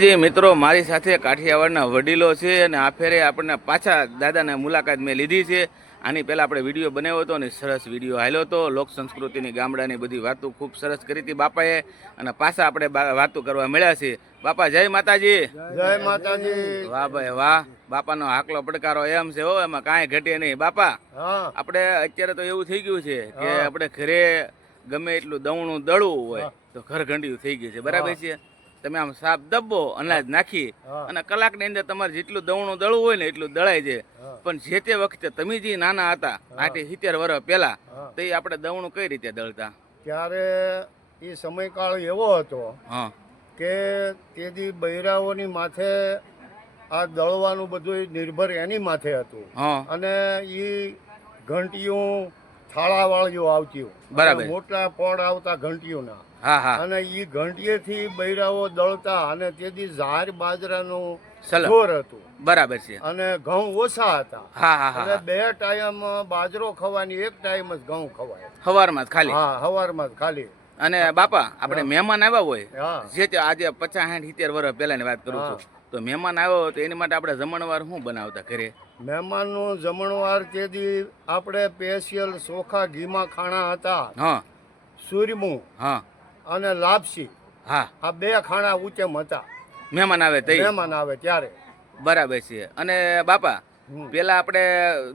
જી મિત્રો મારી સાથે કાઠિયાવાડના વડીલો છે અને આ ફેરે આપણને પાછા દાદાને મુલાકાત મેં લીધી છે. આની પહેલાં આપણે વીડિયો બનાવ્યો હતો અને સરસ વીડિયો હાલ્યો હતો. લોક સંસ્કૃતિની ગામડાની બધી વાતો ખૂબ સરસ કરી હતી બાપાએ અને પાછા આપણે વાતો કરવા મળ્યા છે બાપા જય માતાજી. જય માતાજી. વાહ ભાઈ વાહ. બાપાનો હાકલો પડકારો એમ છે હો એમાં કાંઈ ઘટે નહીં. બાપા આપણે અત્યારે તો એવું થઈ ગયું છે કે. આપણે ઘરે ગમે એટલું દવણું દળવું હોય તો ઘર ઘંટિયું થઈ ગયું છે. બરાબર છે? તમે આમ સાપ દબો અનાજ નાખી. અને કલાકની અંદર તમારે જેટલું દવણું દળવું હોય ને એટલું દળાય છે. પણ જે તે વખતે તમે જે નાના હતા આઠી સિત્તેર વર્ષ પહેલા. તો એ આપણે દવણું કઈ રીતે દળતા? ત્યારે એ સમયકાળ એવો હતો કે તેથી બૈરાઓની માથે આ દળવાનું બધું નિર્ભર એની માથે હતું. અને એ ઘંટીયું થાળાવાળીઓ આવતી બરાબર. મોટા પડ આવતા ઘંટીઓના. અને એ ઘંટીએથી બૈરાઓ દળતા અને તેથી ઝાર બાજરાનું. જોર હતું. બરાબર છે. અને ઘઉં ઓછા હતા. એટલે બે ટાઈમ બાજરો ખવાની એક ટાઈમ જ ઘઉં ખવાય. સવારમાં જ ખાલી? હા હવારમાં જ ખાલી. અને બાપા આપણે મહેમાન આવ્યા હોય જે તે આજે પચાસ સાઠ સિત્તેર વર્ષ પહેલાની વાત કરું છું. તો મહેમાન આવ્યો હોય તો એની માટે આપણે જમણવાર શું બનાવતા ઘરે? મહેમાનનું જમણવાર તેથી આપણે સ્પેશિયલ ચોખા ઘીમાં ખાણા હતા. હા. સુરમું હા. અને લાપસી. હા. આ બે ખાણા ઉચેમ હતા. મહેમાન આવે તઈ? મહેમાન આવે ત્યારે. બરાબર છે. અને બાપા. પેલા આપણે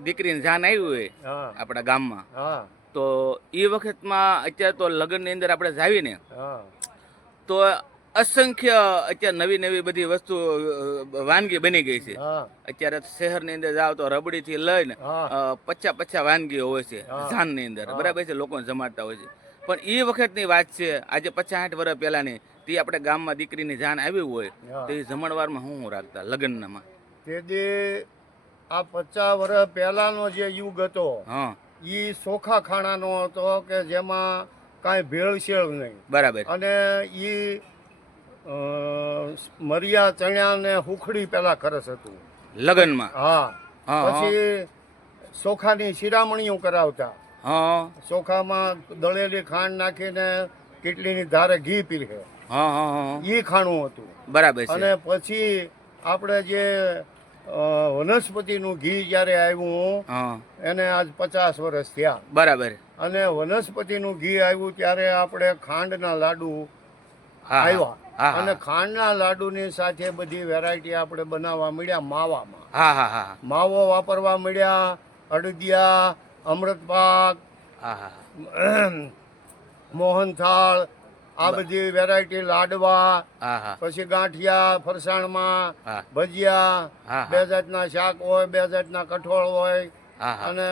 દીકરીને જાન આવ્યું હોય આપણા ગામમાં. હા. તો એ વખતમાં અત્યારે તો લગ્નની અંદર આપણે જાવીને તો અસંખ્ય અત્યારે નવી નવી બધી વસ્તુ વાનગી બની ગઈ છે. અત્યારે અત્યારે શહેરની અંદર જાઓ તો રબડી થી લઈને પચા પચા વાનગીઓ હોય છે હા. જાનની અંદર. બરાબર છે લોકો જમાડતા હોય છે. પણ એ વખતની વાત છે આજે પચાસ આઠ વર્ષ પહેલાની તે આપણે ગામમાં દીકરીની જાન આવી હોય તો એ જમણવારમાં શું શું રાખતા લગ્નમાં. જે આ પચાસ વર્ષ પહેલાનો જે યુગ હતો હા. એ સોખા ખાણાનો હતો કે જેમાં કાંઈ ભેળસેળ નહીં. બરાબર. અને એ મરિયા ચણ્યા ને હુખડી પેલા કરસ હતું. લગનમાં? હા. પછી ચોખાની શિરામણીઓ કરાવતા. હા. ચોખામાં દળેલી ખાંડ નાખીને કેટલીની ધારે ઘી પીરખે એ ખાણું હતું. બરાબર અને પછી આપણે જે વનસ્પતિનું ઘી જ્યારે આવ્યું એને આજ પચાસ વર્ષ થયા. બરાબર. અને વનસ્પતિનું ઘી આવ્યું ત્યારે આપણે ખાંડના લાડુ આવ્યા. અને ખાંડના લાડુની સાથે બધી વેરાયટી આપણે બનાવવા મળ્યા માવામાં. માવો વાપરવા મળ્યા અડદિયા અમૃતપાક મોહનથાળ આ બધી વેરાયટી લાડવા પછી ગાંઠિયા ફરસાણમાં ભજીયા બે જાતના શાક હોય બે જાતના કઠોળ હોય અને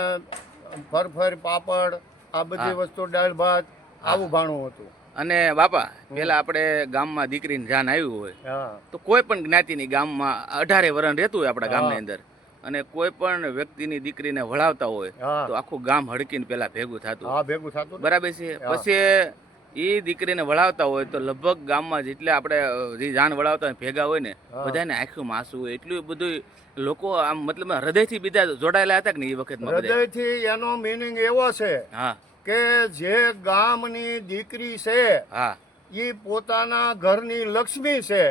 ફરફર પાપડ આ બધી વસ્તુ દાળ ભાત આવું ભાણું હતું. અને બાપા પેલા આપણે ગામમાં દીકરીને જાન આવ્યું હોય તો કોઈ પણ જ્ઞાતિની ગામમાં અઢારે વરણ રહેતું હોય આપણા ગામની. અંદર અને કોઈ પણ વ્યક્તિની દીકરીને વળાવતા હોય તો આખું ગામ હડકીને પેલા ભેગું થતું ભેગું થતું બરાબર છે. પછી એ દીકરીને વળાવતા હોય તો લગભગ ગામમાં જેટલે આપણે જે જાન વળાવતા હોય ભેગા હોય ને બધાને આખું માસું હોય એટલું બધું લોકો આમ મતલબ હૃદયથી બીજા જોડાયેલા હતા કે ને એ વખતમાં હૃદયથી એનો મિનિંગ એવો છે હા. કે જે ગામની દીકરી છે હા. એ પોતાના ઘરની લક્ષ્મી છે.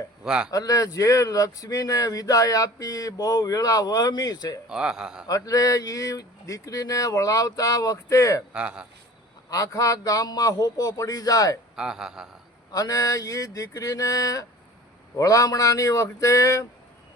એટલે જે લક્ષ્મીને વિદાય આપી બહુ વેળા વહમી છે એટલે એ દીકરીને વળાવતા વખતે આખા ગામમાં હોપો પડી જાય. અને એ દીકરીને વળામણાની વખતે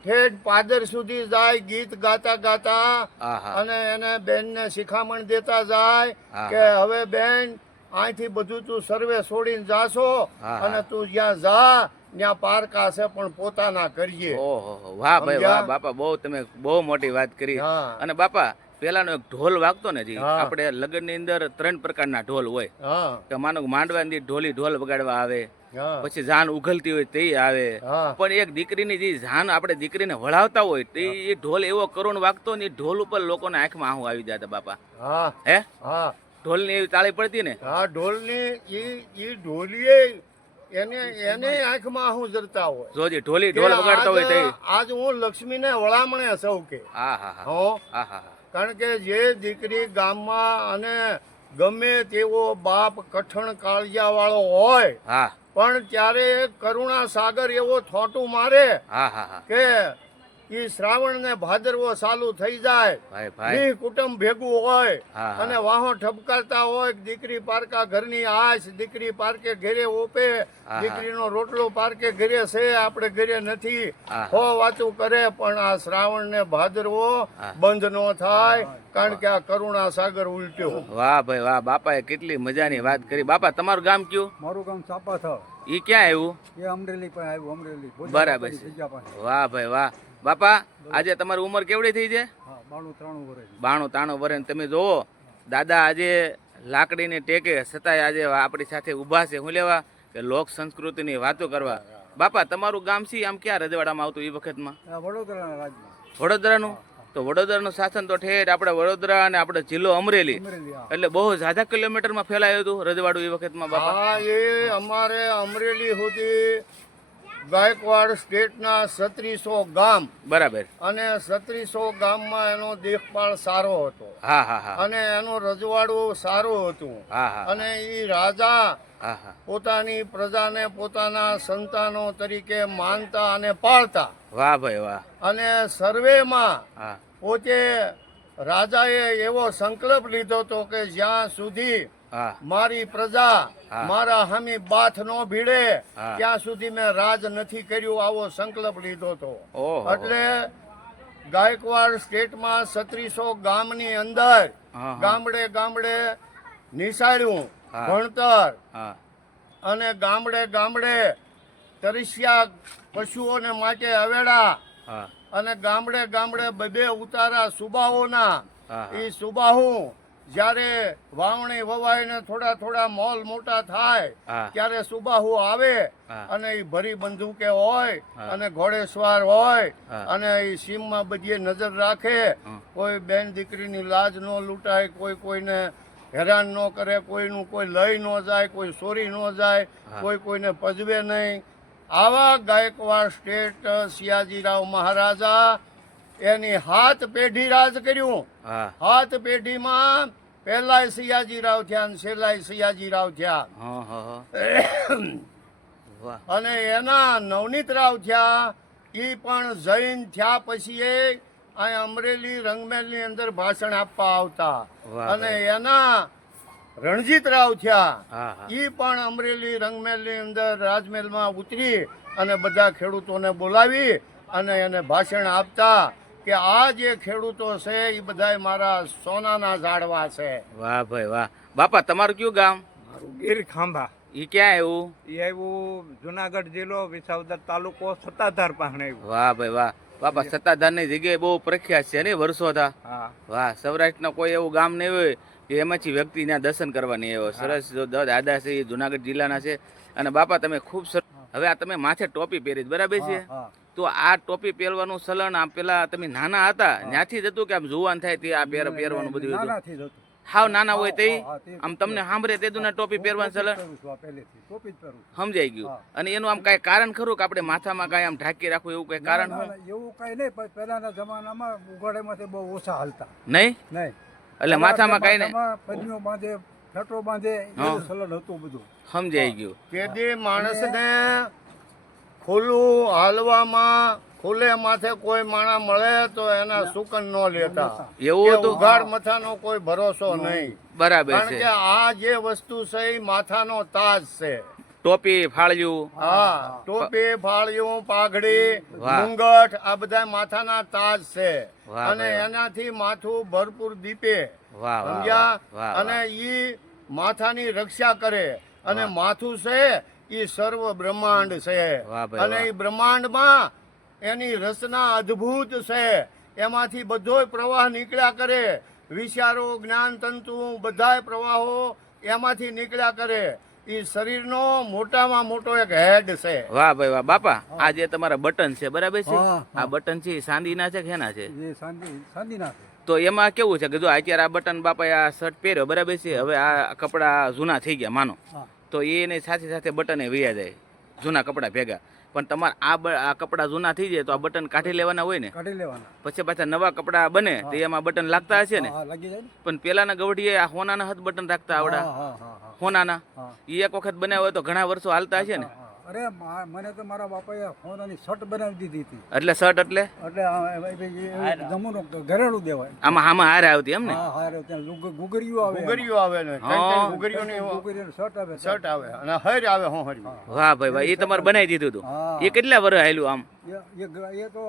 ઠેઠ પાદર સુધી જાય ગીત ગાતા ગાતા અને એને બેનને શિખામણ દેતા જાય કે હવે બેન અહીંથી બધું તું સર્વે છોડીને જાશો અને તું જ્યાં જા ત્યાં પાર્ક છે પણ પોતાના કરીએ. ઓહો વાહ ભાઈ વાહ બાપા બહુ તમે બહુ મોટી વાત કરી. અને બાપા પેલાનો એક ઢોલ વાગતો ને જી. આપણે લગ્નની અંદર ત્રણ પ્રકારના ઢોલ હોય. કે માનો માંડવાની ઢોલી ઢોલ વગાડવા આવે પછી જાન ઉઘલતી હોય તે આવે. પણ એક દીકરીની જે જાન આપણે દીકરીને વળાવતા હોય તે એ ઢોલ એવો કરુણ વાગતો ને એ ઢોલ ઉપર લોકોના આંખમાં આહું આવી જતા બાપા. હે. ઢોલની એવી તાળી પડતી ને? હા ઢોલની એ ઢોલીએ એને એને આંખમાં હું જરતા હોય. જોજી ઢોલી ઢોલ વગાડતા હોય તે આજ- હું લક્ષ્મીને વળામણે સૌ કે હા હા. હા? કારણ કે જે દીકરી ગામમાં અને ગમે તેવો બાપ કઠણ કાળજા વાળો હોય હા. પણ ત્યારે કરુણા સાગર એવો થોટું મારે હા હા. કે ઈ શ્રાવણ ને ભાદરવો ચાલુ થઈ જાય. ભાઈ ભાઈ. કુટુંબ ભેગું હોય. અને વાહો ઠપકારતા હોય દીકરી પારકા ઘરની આશ દીકરી પારકે ઘરે ઓપે દીકરીનો રોટલો પારકે ઘરે છે આપણે ઘરે નથી. હો વાતું કરે પણ આ શ્રાવણ ને ભાદરવો બંધ નો થાય કારણ કે આ કરુણા સાગર ઉલટ્યો. વાહ ભાઈ વાહ બાપાએ કેટલી મજાની વાત કરી. બાપા તમારું ગામ કયું? મારું ગામ ચાપા થાવ ઈ ક્યાં આવ્યું? એ અમરેલી પણ આવ્યું અમરેલી. બરાબર વાહ ભાઈ વાહ. બાપા આજે તમારી ઉંમર કેવડી થઈ છે? બાણું ત્રાણું વર્ષ વરે તમે જોવો દાદા આજે લાકડીને ટેકે છતાંય આજે આપણી સાથે ઊભા છે. હું લેવા? કે લોક સંસ્કૃતિની વાતો કરવા. બાપા તમારું ગામ છે આમ ક્યાં રજવાડામાં આવતું એ વખતમાં? વડોદરાના તો વડોદરાનું શાસન તો ઠેર આપણે વડોદરા અને આપણે જિલ્લો અમરેલી. અમરેલી એટલે બહુ ઝાઝા કિલોમીટરમાં ફેલાયું હતું રજવાડું એ વખતમાં બાપા. એ અમારે અમરેલી સુધી ગાયકવાડ સ્ટેટના સત્રીસો ગામ. બરાબર. અને સત્રીસો ગામમાં એનો દેખભાળ સારો હતો. હા હા હા. અને એનું રજવાડું સારું હતું. હા હા. અને એ રાજા પોતાની પ્રજાને પોતાના સંતાનો તરીકે માનતા અને પાળતા. વાહ ભાઈ વાહ. અને સર્વેમાં હા. પોતે રાજાએ એવો સંકલ્પ લીધો હતો કે જ્યાં સુધી મારી પ્રજા મારા હામી બાથ નો ભીડે ત્યાં સુધી મેં રાજ નથી કર્યું આવો સંકલ્પ લીધો હતો એટલે ગાયકવાડ સ્ટેટમાં સત્રીસો ગામની અંદર. ગામડે ગામડે નિશાળ્યું ભણતર અને ગામડે ગામડે તરસ્યા પશુઓને માટે અવેડા અને ગામડે ગામડે બબે ઉતારા હા. એ સુબાહુ જ્યારે વાવણી વવાઈને થોડા થોડા મોલ મોટા થાય ત્યારે સુબાહુ આવે અને એ ભરી બંદૂકે હોય. અને ઘોડેસવાર હોય અને એ સીમમાં બધીએ નજર રાખે. કોઈ બેન દીકરીની લાજ ન લૂંટાય કોઈ કોઈને હેરાન ન કરે કોઈનું કોઈ લઈ ન જાય કોઈ ચોરી ન જાય કોઈ કોઈને પજવે નહીં. આવા ગાયકવાડ સ્ટેટ સિયાજીરાવ મહારાજા એની હાથ પેઢી રાજ કર્યું. હાથ પેઢીમાં પહેલાય સિયાજીરાવ થયા ને છેલ્લાય સિયાજીરાવ થયા. અને એના નવનીત રાવ થયા એ પણ જૈન થયા પછી એ અહીં અમરેલી રંગમેલની અંદર ભાષણ આપવા આવતા. અને એના રણજીત રાવ થયા એ પણ અમરેલી રંગમેલની અંદર રાજમહેલમાં ઉતરી અને બધા ખેડૂતોને બોલાવી અને એને ભાષણ આપતા કે આ જે ખેડૂતો છે એ બધા મારા સોનાના ઝાડવા છે. વાહ ભાઈ વાહ. બાપા તમારું કયું ગામ? મારું ગીર ખાંભા. એ ક્યાં આવ્યું? એ આવ્યું જુનાગઢ જિલ્લો વિસાવદર તાલુકો સત્તાધાર પાસે આવ્યું. વાહ ભાઈ વાહ. બાપા સત્તાધારની જગ્યાએ બહુ પ્રખ્યાત છે ને વર્ષો થા હા. વાહ સૌરાષ્ટ્રના કોઈ એવું ગામ નહીં હોય કે એમાંથી વ્યક્તિ ત્યાં દર્શન કરવા નહીં આવ્યો સરસ દાદા છે એ જુનાગઢ જિલ્લાના છે. અને બાપા તમે ખૂબ સરસ હવે આ તમે માથે ટોપી પહેરી બરાબર છે. તો આ ટોપી પહેરવાનું સલન આ પેલા તમે નાના હતા ત્યાંથી જ હતું કે આમ જુવાન થાય તે આ પહેર પહેરવાનું બધું હતું. હાવ નાના હોય તે આમ તમને સાંભળે તે દુના ટોપી પહેરવાનું છું. સમજાઈ ગયું. અને એનું આમ કાંઈ કારણ ખરું કે આપણે માથામાં કાંઈ આમ ઢાંકી રાખવું એવું કઈ કારણ હોય એવું કઈ નહીં પણ પહેલાના જમાનામાં ઉઘાડેમાંથી બહુ ઓછા હાલતા. નહીં? નહીં. એટલે માથામાં કાંઈ નહીં? માથામાં બાંધે ફેટો બાંધે સલન હતું બધું. સમજાઈ ગયું. કેદી માણસને ખુલ્લું હાલવામાં ખુલ્લે માથે કોઈ માણા મળે તો એના સુકન ન લેતા. એવું હતું? ઉઘાડ મથાનો કોઈ ભરોસો નહીં. બરાબર કારણ કે આ જે વસ્તુ છે એ માથાનો તાજ છે. ટોપી ફાળ્યું. હા ટોપી ફાળ્યું પાઘડી. મુંગટ આ બધા માથાના તાજ છે. અને. એનાથી માથું ભરપૂર દીપે. સમજ્યા? અને ઈ માથાની રક્ષા કરે. અને માથું છે ઈ સર્વ બ્રહ્માંડ છે. અને એ બ્રહ્માંડમાં એની રચના અદ્ભુત છે. એમાંથી બધોય પ્રવાહ નીકળ્યા કરે. વિચારો જ્ઞાન તંતુ બધાય પ્રવાહો એમાંથી નીકળ્યા કરે. એ શરીરનો મોટામાં મોટો એક હેડ છે. વાહ ભાઈ વાહ. બાપા આ જે તમારા બટન છે બરાબર છે. આ બટન છે એ ચાંદીના છે કેના છે? તો એમાં કેવું છે કે જો અત્યારે આ બટન બાપા આ શર્ટ પહેર્યો બરાબર છે? હવે આ કપડા જૂના થઈ ગયા માનો. તો એને સાથે સાથે બટને વૈયા જાય જૂના કપડા ભેગા. પણ તમારે આ આ કપડા જૂના થઈ જાય તો આ બટન કાઢી લેવાના હોય ને? કાઢી લેવાના. પછી પાછા નવા કપડા બને તો એમાં બટન લાગતા હશે ને? પણ પેલાના ગવડીએ આ હોનાના હાથ બટન રાખતા આવડા. હોનાના? એ એક વખત બનાવ્યો હોય તો ઘણા વર્ષો હાલતા હશે ને. અરે મા- મને તો મારા બાપાએ હોનાની શર્ટ બનાવી દીધી હતી. એટલે શર્ટ એટલે? એટલે જમવાનું ઘરેણું દેવાય. આમાં આમાં હારે આવતી એમ ને હાર ત્યાં લુગ- આવે ગુગરીઓ આવે ને ગુગરીઓ ને શર્ટ આવે શર્ટ આવે અને હર આવે હો હરી વાહ ભાઈ ભાઈ એ તમારે બનાવી દીધું હતું. એ કેટલા વર્ષ હાલ્યું આમ? એ- એ તો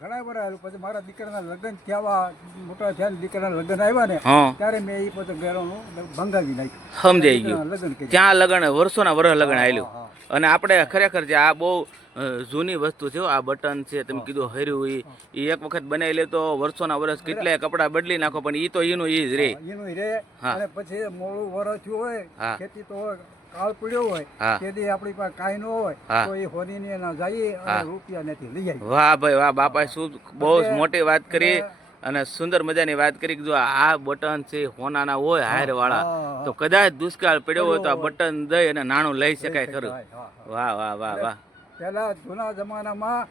ઘણા વર્ષ આવ્યું પછી મારા દીકરાના લગ્ન થયા મોટા થયા દીકરાના લગ્ન આવ્યા ને ત્યારે મેં એ પછી ઘરેણું ભંગાવી નાખ્યું. સમજાઈ ગયું. ત્યાં લગન વર્ષોના વર્ષ લગ્ન હાલ્યું અને આપણે ખરેખર જે આ બહુ જૂની વસ્તુ છે આ બટન છે તમે કીધું હર્યું એ એ એક વખત બનાવી લે તો વર્ષોના વર્ષ કેટલાય કપડાં બદલી નાખો પણ એ તો એનું એ જ રે. એનું રે. અને પછી મોડું વરસ હોય ખેતી તો કાળ પડ્યો હોય તેથી આપણી પાસે કાંઈ ન હોય તો એ હોનીને જઈએ રૂપિયા નથી લઈ જાય. વાહ ભાઈ વાહ બાપા શું બહુ મોટી વાત કરી. અને સુંદર મજાની વાત કરી જો આ બટન છે હોનાના હોય હાર વાળા તો કદાચ દુષ્કાળ પડ્યો હોય તો આ બટન દઈ અને નાણું લઈ શકાય ખરું. વાહ વાહ વાહ વાહ. પેલા જૂના જમાનામાં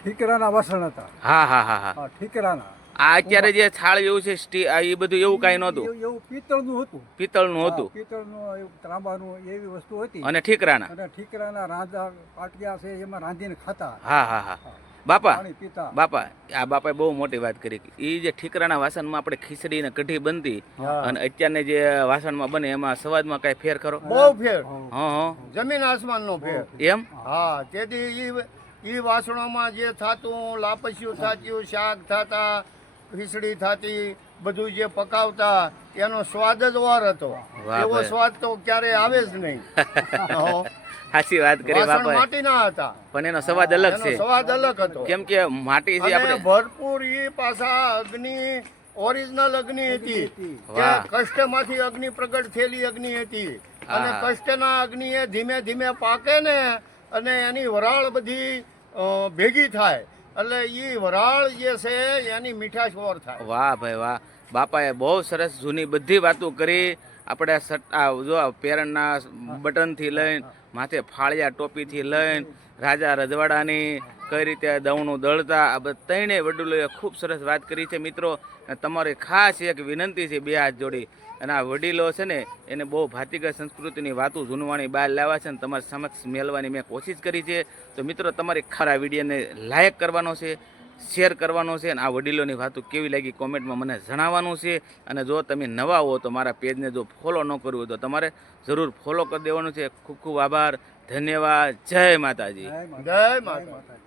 ઠીકરાના વસણ હતા. હા હા હા હા. ઠીકરાના. આ અત્યારે જે છાળ એવું છે એ બધું એવું કાંઈ નહોતું? એવું એવું પિત્તળનું હતું. પિત્તળનું હતું? પિત્તળનું ત્રાંબાનું એવી વસ્તુ હતી. અને ઠીકરાના? અને ઠીકરાના રાંધા પાટિયા છે એમાં રાંધીને ખાતા. હા હા. હા. બાપા બાપા આ બાપાએ બહુ મોટી વાત કરી એ જે ઠીકરાના વાસણમાં આપણે ખીચડી ને કઢી બનતી અને અત્યારને જે વાસણમાં બને એમાં સ્વાદમાં કઈ ફેર ખરો? બહુ ફેર. હા હા. જમીન આસમાનનો ફેર. એમ? હા તેથી ઈ ઈ વાસણોમાં જે થાતું લાપસ્યું થતું શાક થતા ખીચડી થાતી બધું જે પકાવતા એનો સ્વાદ જ વાર હતો. એવો સ્વાદ તો ક્યારે આવે જ નહીં. સાચી વાત કરી બાપા માટીના હતા. પણ એનો સ્વાદ અલગ છે. સ્વાદ અલગ હતો. કેમ કે માટી છે આપણે ભરપૂર એ પાછા અગ્નિ ઓરિજિનલ અગ્નિ હતી. કષ્ટમાંથી અગ્નિ પ્રગટ થયેલી અગ્નિ હતી. અને આહા. અગ્નિ એ ધીમે ધીમે પાકે ને અને એની વરાળ બધી ભેગી થાય. એટલે એ વરાળ જે છે એની મીઠાશ ઓર થાય. વાહ ભાઈ વાહ. બાપાએ બહુ સરસ જૂની બધી વાતો કરી. આપણે જો પેરણના બટનથી લઈને માથે ફાળિયા ટોપીથી લઈને રાજા રજવાડાની કઈ રીતે દવનું દળતા આ બધા ત્રણેય વડીલોએ ખૂબ સરસ વાત કરી છે મિત્રો. અને તમારી ખાસ એક વિનંતી છે બે હાથ જોડી. અને આ વડીલો છે ને એને બહુ ભાતીગળ સંસ્કૃતિની વાતો જૂનવાણી બહાર લાવ્યા છે ને તમારી સમક્ષ મેળવાની મેં કોશિશ કરી છે. તો મિત્રો તમારી ખરા વિડીયોને લાયક કરવાનો છે. શેર કરવાનો છે અને આ વડીલોની વાતો કેવી લાગી કોમેન્ટમાં મને જણાવવાનું છે. અને જો તમે નવા હો તો મારા પેજને જો ફોલો ન કરવું હોય તો તમારે જરૂર ફોલો કરી દેવાનું છે. ખૂબ ખૂબ આભાર. ધન્યવાદ. જય માતાજી. જય માતા જય જય માતા માતા